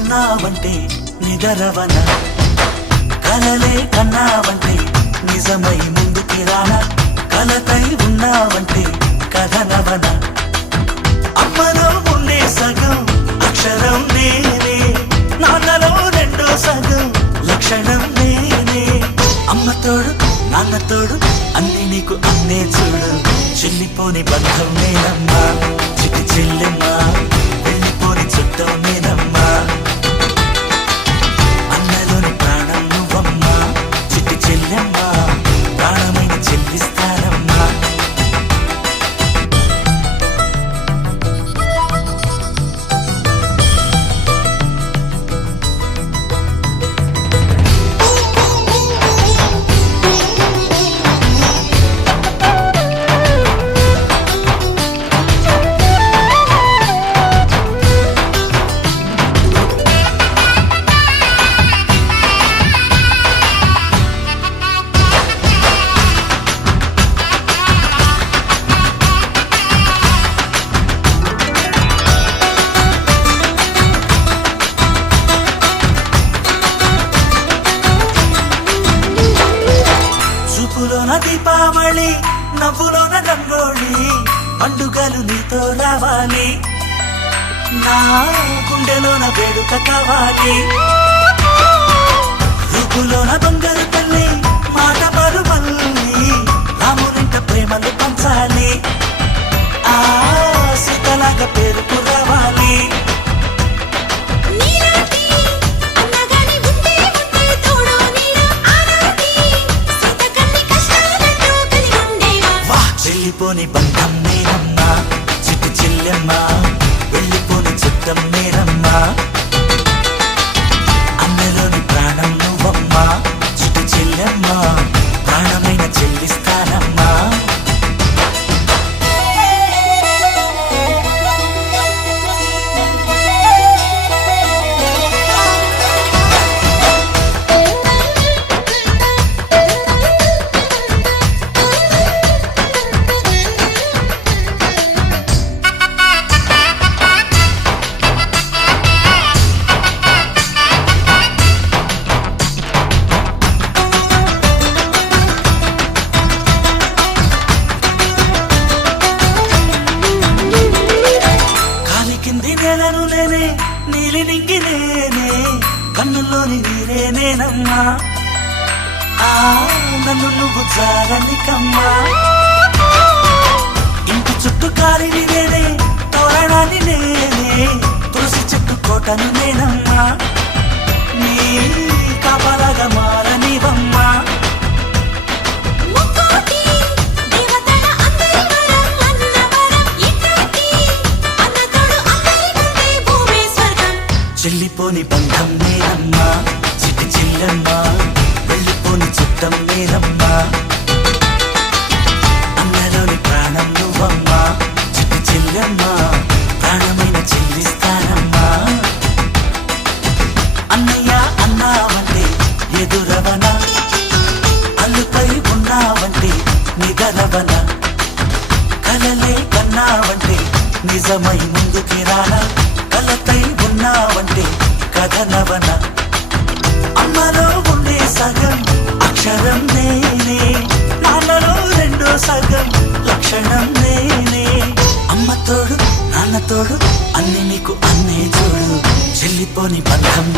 ఉన్నావంటే నిదరవన కలలే కన్నావంటే నిజమై ముందుకి రానా కలతై ఉన్నావంటే కథనవన అమ్మలో ఉండే సగం అక్షరం నేనే నాన్నలో రెండో సగం లక్షణం నేనే అమ్మతోడు నాన్నతోడు అన్ని నీకు అన్నే చూడు చెల్లిపోని బంధం నేనమ్మా చిటి చెల్లెమ్మా వెళ్ళిపోని చుట్టం నేనమ్మా అన్నలోని ప్రాణం నువ్వమ్మా చిటి చెల్లెమ్మా ప్రాణమైన చెల్లిస్తానమ్మా చూపులోన దీపావళి నవ్వులోన రంగోళి పండుగలు నీతో రావాలి నా గుండెలోన వేడుక కావాలి రూపులోన దొంగలు తల్లి మాట పరుమల్లి రామునింట ప్రేమలు పంచాలి ఆ సీతలాగా పేరుకు రావాలి వెళ్ళిపోని బంధం నేనమ్మా చిట్టి చెల్లెమ్మా వెళ్ళిపోని చుట్టం నేనమ్మా అన్నలోని ప్రాణం నువ్వమ్మా చిట్టి చెల్లెమ్మా ప్రాణమైన చెల్లిస్తానమ్మా నేలను నేనే నీలి నింగి నేనే కన్నుల్లోని నీరే నేనమ్మా ఆ నన్ను నువ్వు జారనికమ్మా ఇంటి చుట్టూ కాలిని నేనే తోరణాన్ని నేనే తులసి చెట్టు కోటను నేనమ్మా నీ కాపలాగా మారనివమ్మా చెల్లిపోని బంధం నేనమ్మా చిటి చెల్లెమ్మా వెళ్ళిపోని చుట్టం నేనమ్మా అన్నలోని ప్రాణం నువ్వమ్మా చిటి చెల్లెమ్మా ప్రాణమైన చెల్లిస్తానమ్మా అన్నయ్య అన్నావంటే ఎదురవన అల్లుపై ఉన్నావంటే నిదరవన కలలే కన్నావంటే నిజమై ముందుకి రానా కలతై ఉన్నావంటే కథనవన అమ్మలో ఉండే సగం అక్షరం నేనే నాన్నలో రెండో సగం లక్షణం నేనే అమ్మతోడు నాన్నతోడు అన్ని నీకు అన్నే చూడు చెల్లిపోని బంధం